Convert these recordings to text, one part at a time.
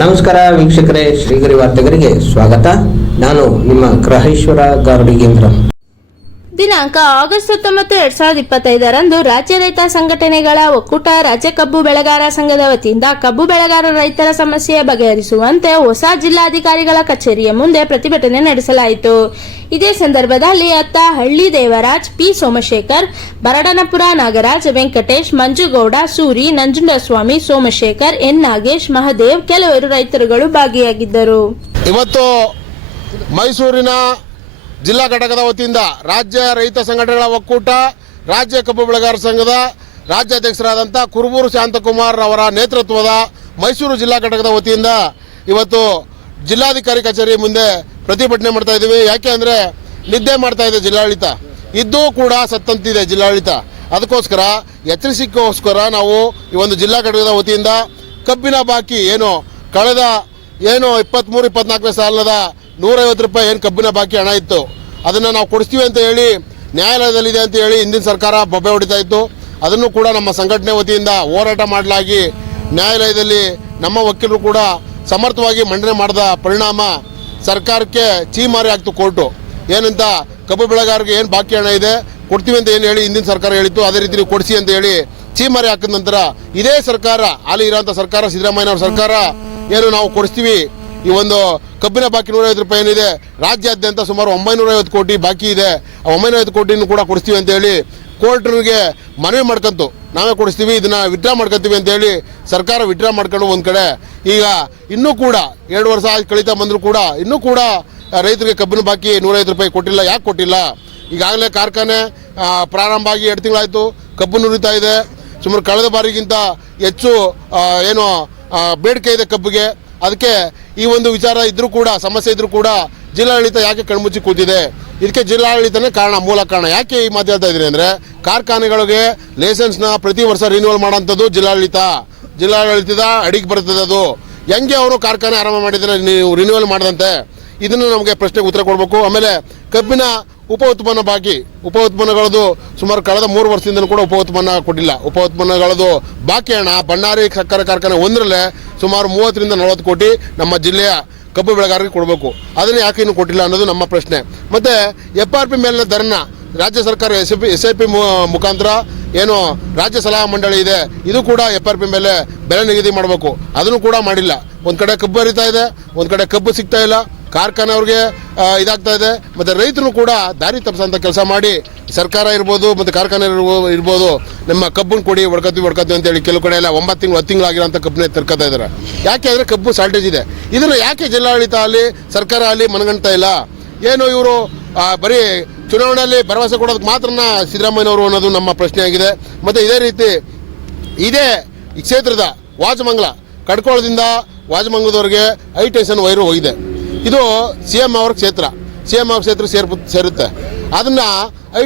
ನಮಸ್ಕಾರ ವೀಕ್ಷಕರೇ, ಶ್ರೀಗರಿ ವಾರ್ತೆಗರಿಗೆ ಸ್ವಾಗತ. ನಾನು ನಿಮ್ಮ ಗ್ರಹೇಶ್ವರ ಗಾರ್ಡಿಗೇಂದ್ರ ದಿನಾಂಕ ಆಗಸ್ಟ್ ಹತ್ತೊಂಬತ್ತು, ಎರಡ್ ಸಾವಿರದ ಇಪ್ಪತ್ತೈದರಂದು ರಾಜ್ಯ ರೈತ ಸಂಘಟನೆಗಳ ಒಕ್ಕೂಟ ರಾಜ್ಯ ಕಬ್ಬು ಬೆಳೆಗಾರ ಸಂಘದ ವತಿಯಿಂದ ಕಬ್ಬು ಬೆಳೆಗಾರ ರೈತರ ಸಮಸ್ಯೆ ಬಗೆಹರಿಸುವಂತೆ ಹೊಸ ಜಿಲ್ಲಾಧಿಕಾರಿಗಳ ಕಚೇರಿಯ ಮುಂದೆ ಪ್ರತಿಭಟನೆ ನಡೆಸಲಾಯಿತು. ಇದೇ ಸಂದರ್ಭದಲ್ಲಿ ಅತ್ತ ಹಳ್ಳಿ ದೇವರಾಜ್ ಪಿ ಸೋಮಶೇಖರ್, ಬರಡನಪುರ ನಾಗರಾಜ್, ವೆಂಕಟೇಶ್, ಮಂಜುಗೌಡ, ಸೂರಿ, ನಂಜುಂಡಸ್ವಾಮಿ, ಸೋಮಶೇಖರ್, ಎನ್ ನಾಗೇಶ್, ಮಹದೇವ್ ಕೆಲವರು ರೈತರುಗಳು ಭಾಗಿಯಾಗಿದ್ದರು. ಇವತ್ತು ಮೈಸೂರಿನ ಜಿಲ್ಲಾ ಘಟಕದ ವತಿಯಿಂದ ರಾಜ್ಯ ರೈತ ಸಂಘಟನೆಗಳ ಒಕ್ಕೂಟ, ರಾಜ್ಯ ಕಬ್ಬು ಬೆಳೆಗಾರರ ಸಂಘದ ರಾಜ್ಯಾಧ್ಯಕ್ಷರಾದಂಥ ಕುರುಬೂರು ಶಾಂತಕುಮಾರ್ ಅವರ ನೇತೃತ್ವದ ಮೈಸೂರು ಜಿಲ್ಲಾ ಘಟಕದ ವತಿಯಿಂದ ಇವತ್ತು ಜಿಲ್ಲಾಧಿಕಾರಿ ಕಚೇರಿ ಮುಂದೆ ಪ್ರತಿಭಟನೆ ಮಾಡ್ತಾ ಇದ್ದೀವಿ. ಯಾಕೆ ಅಂದರೆ ನಿದ್ದೆ ಮಾಡ್ತಾ ಇದೆ ಜಿಲ್ಲಾಡಳಿತ. ಇದ್ದೂ ಕೂಡ ಸತ್ತಂತಿದೆ ಜಿಲ್ಲಾಡಳಿತ. ಅದಕ್ಕೋಸ್ಕರ ಎಚ್ಚರಿಸಿಕೋಸ್ಕರ ನಾವು ಈ ಒಂದು ಜಿಲ್ಲಾ ಘಟಕದ ವತಿಯಿಂದ ಕಬ್ಬಿನ ಬಾಕಿ ಏನು ಕಳೆದ ಏನು ಇಪ್ಪತ್ತ್ಮೂರು ಇಪ್ಪತ್ನಾಲ್ಕನೇ ಸಾಲದ ನೂರೈವತ್ತು ರೂಪಾಯಿ ಏನು ಕಬ್ಬಿನ ಬಾಕಿ ಹಣ ಇತ್ತು. ಅದನ್ನು ನಾವು ಕೊಡಿಸ್ತೀವಿ ಅಂತ ಹೇಳಿ ನ್ಯಾಯಾಲಯದಲ್ಲಿದೆ ಅಂತ ಹೇಳಿ ಹಿಂದಿನ ಸರ್ಕಾರ ಬೊಬ್ಬೆ ಹೊಡಿತಾ ಇತ್ತು. ಅದನ್ನು ಕೂಡ ನಮ್ಮ ಸಂಘಟನೆ ವತಿಯಿಂದ ಹೋರಾಟ ಮಾಡಲಾಗಿ ನ್ಯಾಯಾಲಯದಲ್ಲಿ ನಮ್ಮ ವಕೀಲರು ಕೂಡ ಸಮರ್ಥವಾಗಿ ಮಂಡನೆ ಮಾಡಿದ ಪರಿಣಾಮ ಸರ್ಕಾರಕ್ಕೆ ಚೀಮಾರಿ ಆಗ್ತು ಕೋರ್ಟು. ಏನಂತ ಕಬ್ಬು ಬೆಳೆಗಾರರಿಗೆ ಏನು ಬಾಕಿ ಹಣ ಇದೆ, ಕೊಡ್ತೀವಿ ಅಂತ ಏನು ಹೇಳಿ ಹಿಂದಿನ ಸರ್ಕಾರ ಹೇಳಿತ್ತು, ಅದೇ ರೀತಿ ನೀವು ಕೊಡಿಸಿ ಅಂತ ಹೇಳಿ ಚೀಮಾರಿ ಹಾಕಿದ ನಂತರ ಇದೇ ಸರ್ಕಾರ ಅಲ್ಲಿ ಇರೋಂಥ ಸರ್ಕಾರ, ಸಿದ್ದರಾಮಯ್ಯನವ್ರ ಸರ್ಕಾರ ಏನು ನಾವು ಕೊಡಿಸ್ತೀವಿ. ಈ ಒಂದು ಕಬ್ಬಿನ ಬಾಕಿ ನೂರೈವತ್ತು ರೂಪಾಯಿ ಏನಿದೆ, ರಾಜ್ಯಾದ್ಯಂತ ಸುಮಾರು ಒಂಬೈನೂರೈವತ್ತು ಕೋಟಿ ಬಾಕಿ ಇದೆ. ಆ ಒಂಬೈನೂರೈವತ್ತು ಕೋಟಿನೂ ಕೂಡ ಕೊಡಿಸ್ತೀವಿ ಅಂತ ಹೇಳಿ ಕೋರ್ಟ್ರಿಗೆ ಮನವಿ ಮಾಡ್ಕೊಂತು. ನಾವೇ ಕೊಡಿಸ್ತೀವಿ, ಇದನ್ನ ವಿಡ್ರಾ ಮಾಡ್ಕೊತೀವಿ ಅಂತ ಹೇಳಿ ಸರ್ಕಾರ ವಿಡ್ರಾ ಮಾಡ್ಕೊಂಡು ಒಂದು ಕಡೆ. ಈಗ ಇನ್ನೂ ಕೂಡ ಎರಡು ವರ್ಷ ಆಗಿ ಕಳೀತಾ ಬಂದರೂ ಕೂಡ ಇನ್ನೂ ಕೂಡ ರೈತರಿಗೆ ಕಬ್ಬಿನ ಬಾಕಿ ನೂರೈವತ್ತು ರೂಪಾಯಿ ಕೊಟ್ಟಿಲ್ಲ. ಯಾಕೆ ಕೊಟ್ಟಿಲ್ಲ? ಈಗಾಗಲೇ ಕಾರ್ಖಾನೆ ಪ್ರಾರಂಭ ಆಗಿ ಎರಡು ತಿಂಗಳಾಯಿತು. ಕಬ್ಬು ನುರಿತಾ ಇದೆ. ಸುಮಾರು ಕಳೆದ ಬಾರಿಗಿಂತ ಹೆಚ್ಚು ಏನು ಬೇಡಿಕೆ ಇದೆ ಕಬ್ಬಿಗೆ. ಅದಕ್ಕೆ ಈ ಒಂದು ವಿಚಾರ ಇದ್ರೂ ಕೂಡ, ಸಮಸ್ಯೆ ಇದ್ರೂ ಕೂಡ ಜಿಲ್ಲಾಡಳಿತ ಯಾಕೆ ಕಣ್ಮುಚ್ಚಿ ಕೂತಿದೆ? ಇದಕ್ಕೆ ಜಿಲ್ಲಾಡಳಿತನೇ ಕಾರಣ, ಮೂಲ ಕಾರಣ. ಯಾಕೆ ಈ ಮಾತು ಹೇಳ್ತಾ ಇದ್ದೀನಿ ಅಂದರೆ, ಕಾರ್ಖಾನೆಗಳಿಗೆ ಲೈಸೆನ್ಸ್ನ ಪ್ರತಿ ವರ್ಷ ರಿನ್ಯೂವಲ್ ಮಾಡೋಂಥದ್ದು ಜಿಲ್ಲಾಡಳಿತ. ಜಿಲ್ಲಾಡಳಿತದ ಅಡಿಗೆ ಬರ್ತದೆ ಅದು. ಹೆಂಗೆ ಅವರು ಕಾರ್ಖಾನೆ ಆರಂಭ ಮಾಡಿದ್ರೆ ನೀವು ರಿನ್ಯೂವಲ್ ಮಾಡಿದಂತೆ? ಇದನ್ನು ನಮಗೆ ಪ್ರಶ್ನೆಗೆ ಉತ್ತರ ಕೊಡಬೇಕು. ಆಮೇಲೆ ಕಬ್ಬಿನ ಉಪ ಉತ್ಪನ್ನ ಬಾಕಿ. ಉಪ ಉತ್ಪನ್ನಗಳದು ಸುಮಾರು ಕಳೆದ ಮೂರು ವರ್ಷದಿಂದ ಕೂಡ ಉಪ ಉತ್ಪನ್ನ ಕೊಟ್ಟಿಲ್ಲ. ಉಪ ಉತ್ಪನ್ನಗಳದು ಬಾಕಿ ಹಣ ಬಣ್ಣಾರಿ ಸಕ್ಕರೆ ಕಾರ್ಖಾನೆ ಒಂದರಲ್ಲೇ ಸುಮಾರು ಮೂವತ್ತರಿಂದ ನಲವತ್ತು ಕೋಟಿ ನಮ್ಮ ಜಿಲ್ಲೆಯ ಕಬ್ಬು ಬೆಳೆಗಾರರಿಗೆ ಕೊಡಬೇಕು. ಅದನ್ನು ಯಾಕೆ ಇನ್ನೂ ಕೊಟ್ಟಿಲ್ಲ ಅನ್ನೋದು ನಮ್ಮ ಪ್ರಶ್ನೆ. ಮತ್ತು ಎಫ್ ಆರ್ ಪಿ ಮೇಲಿನ ದರನ ರಾಜ್ಯ ಸರ್ಕಾರ S P S I P ಮುಖಾಂತರ ಏನು ರಾಜ್ಯ ಸಲಹಾ ಮಂಡಳಿ ಇದೆ, ಇದು ಕೂಡ ಎಫ್ ಆರ್ ಪಿ ಮೇಲೆ ಬೆಲೆ ನಿಗದಿ ಮಾಡಬೇಕು. ಅದನ್ನು ಕೂಡ ಮಾಡಿಲ್ಲ. ಒಂದು ಕಡೆ ಕಬ್ಬು ಹರಿತಾ ಇದೆ, ಒಂದು ಕಡೆ ಕಬ್ಬು ಸಿಗ್ತಾ ಇಲ್ಲ. ಕಾರ್ಖಾನೆ ಅವ್ರಿಗೆ ಇದಾಗ್ತಾ ಇದೆ. ಮತ್ತು ರೈತರು ಕೂಡ ದಾರಿ ತಪ್ಪಿಸೋಂಥ ಕೆಲಸ ಮಾಡಿ ಸರ್ಕಾರ ಇರ್ಬೋದು, ಮತ್ತು ಕಾರ್ಖಾನೆ ಇರ್ಬೋ- ಇರ್ಬೋದು, ನಮ್ಮ ಕಬ್ಬನ್ನು ಕೊಡಿ ಹೊಡ್ಕೊತೀವಿ ಹೊಡ್ಕೊತೀವಿ ಅಂತೇಳಿ ಕೆಲವು ಕಡೆ ಎಲ್ಲ ಒಂಬತ್ತು ತಿಂಗಳು, ಹತ್ತು ತಿಂಗಳಾಗಿರೋಂಥ ಕಬ್ಬನ್ನೇ ತರ್ಕೋತಾ ಇದ್ದಾರೆ. ಯಾಕೆ ಅಂದರೆ ಕಬ್ಬು ಶಾರ್ಟೇಜ್ ಇದೆ. ಇದನ್ನು ಯಾಕೆ ಜಿಲ್ಲಾಡಳಿತ ಅಲ್ಲಿ, ಸರ್ಕಾರ ಅಲ್ಲಿ ಮನಗಣ್ತಾ ಇಲ್ಲ? ಏನು ಇವರು ಬರೀ ಚುನಾವಣೆಯಲ್ಲಿ ಭರವಸೆ ಕೊಡೋದಕ್ಕೆ ಮಾತ್ರ ಸಿದ್ದರಾಮಯ್ಯನವರು ಅನ್ನೋದು ನಮ್ಮ ಪ್ರಶ್ನೆ ಆಗಿದೆ. ಮತ್ತು ಇದೇ ರೀತಿ ಇದೇ ಕ್ಷೇತ್ರದ ವಾಜಮಂಗಲ, ಕಡ್ಕೋಳದಿಂದ ವಾಜಮಂಗಲದವರೆಗೆ ಟೆನ್ಷನ್ ವೈರು ಹೋಗಿದೆ. ಇದು ಸಿ ಎಂ ಅವ್ರ ಕ್ಷೇತ್ರ. ಸಿ ಎಂ ಅವ್ರ ಕ್ಷೇತ್ರ ಸೇರ್ ಸೇರುತ್ತೆ. ಅದನ್ನು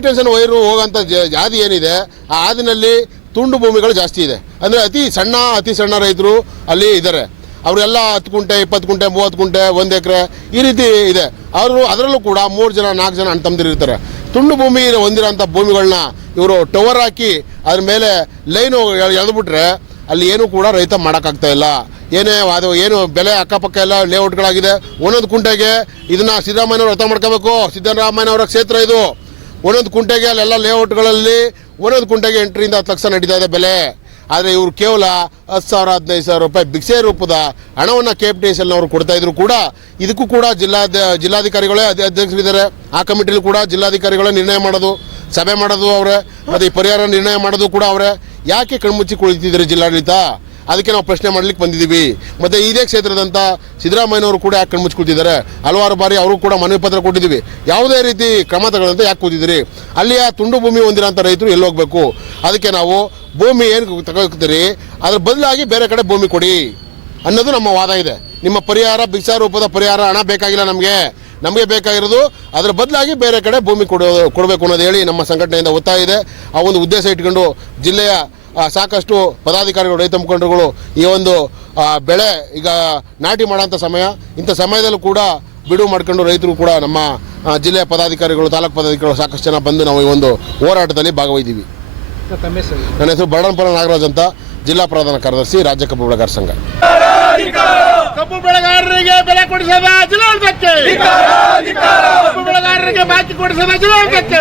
ಟೆನ್ಷನ್ ವೈರು ಹೋಗೋಂಥ ಜಾದಿ ಏನಿದೆ, ಆ ಹಾದಿನಲ್ಲಿ ತುಂಡು ಭೂಮಿಗಳು ಜಾಸ್ತಿ ಇದೆ. ಅಂದರೆ ಅತಿ ಸಣ್ಣ ಅತಿ ಸಣ್ಣ ರೈತರು ಅಲ್ಲಿ ಇದ್ದಾರೆ ಅವರೆಲ್ಲ ಹತ್ತು ಕುಂಟೆ, ಇಪ್ಪತ್ತು ಕುಂಟೆ, ಮೂವತ್ತು ಕುಂಟೆ, ಒಂದು ಎಕರೆ ಈ ರೀತಿ ಇದೆ. ಅವರು ಅದರಲ್ಲೂ ಕೂಡ ಮೂರು ಜನ, ನಾಲ್ಕು ಜನ ಅಣ್ಣ ತುಂಡು ಭೂಮಿ ಹೊಂದಿರೋಂಥ ಭೂಮಿಗಳನ್ನ ಇವರು ಟವರ್ ಹಾಕಿ ಅದ್ರ ಮೇಲೆ ಲೈನು ಎಳೆದ್ಬಿಟ್ರೆ ಅಲ್ಲಿ ಏನೂ ಕೂಡ ರೈತ ಮಾಡೋಕ್ಕಾಗ್ತಾ ಇಲ್ಲ. ಏನೇ ಅದು ಏನು ಬೆಲೆ ಅಕ್ಕಪಕ್ಕ ಎಲ್ಲ ಲೇಔಟ್ಗಳಾಗಿದೆ. ಒಂದೊಂದು ಕುಂಟೆಗೆ ಇದನ್ನ ಸಿದ್ದರಾಮಯ್ಯ ಅರ್ಥ ಮಾಡ್ಕೋಬೇಕು. ಸಿದ್ದರಾಮಯ್ಯನವರ ಕ್ಷೇತ್ರ ಇದು. ಒಂದೊಂದು ಕುಂಟೆಗೆ ಅಲ್ಲೆಲ್ಲ ಲೇಔಟ್ಗಳಲ್ಲಿ ಒಂದೊಂದು ಕುಂಟೆಗೆ ಎಂಟರಿಂದ ಹತ್ತು ಲಕ್ಷ ನಡೀತಾ ಇದೆ ಬೆಲೆ. ಆದರೆ ಇವರು ಕೇವಲ ಹತ್ತು ಸಾವಿರ, ಹದಿನೈದು ಸಾವಿರ ರೂಪಾಯಿ ಭಿಕ್ಷೆ ರೂಪದ ಹಣವನ್ನು ಕೆ ಪಿ ಟಿ ಎಸ್ ಎಲ್ನವರು ಕೊಡ್ತಾ ಇದ್ರು ಕೂಡ ಇದಕ್ಕೂ ಕೂಡ ಜಿಲ್ಲಾ ಜಿಲ್ಲಾಧಿಕಾರಿಗಳೇ ಅಧ್ಯ- ಅಧ್ಯಕ್ಷರಿದ್ದಾರೆ. ಆ ಕಮಿಟಿಲಿ ಕೂಡ ಜಿಲ್ಲಾಧಿಕಾರಿಗಳೇ ನಿರ್ಣಯ ಮಾಡೋದು, ಸಭೆ ಮಾಡೋದು ಅವರೇ. ಮತ್ತು ಈ ಪರಿಹಾರ ನಿರ್ಣಯ ಮಾಡೋದು ಕೂಡ ಅವರೇ. ಯಾಕೆ ಕಣ್ಮುಚ್ಚಿ ಕುಳಿತಿದ್ದಾರೆ ಜಿಲ್ಲಾಡಳಿತ? ಅದಕ್ಕೆ ನಾವು ಪ್ರಶ್ನೆ ಮಾಡ್ಲಿಕ್ಕೆ ಬಂದಿದ್ದೀವಿ. ಮತ್ತು ಇದೇ ಕ್ಷೇತ್ರದಂಥ ಸಿದ್ದರಾಮಯ್ಯನವರು ಕೂಡ ಯಾಕೆ ಕಣ್ಮುಚ್ಚಿ ಕೂತಿದ್ದಾರೆ? ಹಲವಾರು ಬಾರಿ ಅವರು ಕೂಡ ಮನವಿ ಪತ್ರ ಕೊಟ್ಟಿದ್ದೀವಿ. ಯಾವುದೇ ರೀತಿ ಕ್ರಮ ತಗೊಳ್ಳಂತೆ ಯಾಕೆ ಕೂತಿದ್ದೀರಿ? ಅಲ್ಲಿಯ ತುಂಡು ಭೂಮಿ ಹೊಂದಿರೋಂಥ ರೈತರು ಎಲ್ಲಿ ಹೋಗಬೇಕು? ಅದಕ್ಕೆ ನಾವು ಭೂಮಿ ಏನು ತಗೋತೀರಿ ಅದ್ರ ಬದಲಾಗಿ ಬೇರೆ ಕಡೆ ಭೂಮಿ ಕೊಡಿ ಅನ್ನೋದು ನಮ್ಮ ವಾದ ಇದೆ. ನಿಮ್ಮ ಪರಿಹಾರ, ಭಿಕ್ಷಾ ರೂಪದ ಪರಿಹಾರ ಹಣ ಬೇಕಾಗಿಲ್ಲ ನಮಗೆ. ನಮಗೆ ಬೇಕಾಗಿರೋದು ಅದರ ಬದಲಾಗಿ ಬೇರೆ ಕಡೆ ಭೂಮಿ ಕೊಡೋ, ಕೊಡಬೇಕು ಅನ್ನೋದು ಹೇಳಿ ನಮ್ಮ ಸಂಘಟನೆಯಿಂದ ಒತ್ತಾಯ ಇದೆ. ಆ ಒಂದು ಉದ್ದೇಶ ಇಟ್ಕೊಂಡು ಜಿಲ್ಲೆಯ ಸಾಕಷ್ಟು ಪದಾಧಿಕಾರಿಗಳು ರೈತ ಮುಖಂಡರುಗಳು ಈ ಒಂದು ಬೆಳೆ ಈಗ ನಾಟಿ ಮಾಡೋಂಥ ಸಮಯ. ಇಂಥ ಸಮಯದಲ್ಲೂ ಕೂಡ ಬಿಡುವು ಮಾಡ್ಕೊಂಡು ರೈತರು ಕೂಡ ನಮ್ಮ ಜಿಲ್ಲೆಯ ಪದಾಧಿಕಾರಿಗಳು ತಾಲೂಕು ಪದಾಧಿಕಾರಿಗಳು ಸಾಕಷ್ಟು ಜನ ಬಂದು ನಾವು ಈ ಒಂದು ಹೋರಾಟದಲ್ಲಿ ಭಾಗವಹಿದ್ದೀವಿ. ನನ್ನ ಹೆಸರು ಬಡನ್ಪುರ ನಾಗರಾಜ್ ಅಂತ ಜಿಲ್ಲಾ ಪ್ರಧಾನ ಕಾರ್ಯದರ್ಶಿ ರಾಜ್ಯ ಕಬ್ಬು ಬೆಳೆಗಾರ ಸಂಘ. ಕಬ್ಬು ಬೆಳೆಗಾರರಿಗೆ ಬೆಲೆ ಕೊಡಿಸದ ಜಿಲ್ಲಾಡಳಿತಕ್ಕೆ. ಕಬ್ಬು ಬೆಳೆಗಾರರಿಗೆ ಬಾಕಿ ಕೊಡಿಸದ ಜಿಲ್ಲಾಡಳಿತಕ್ಕೆ.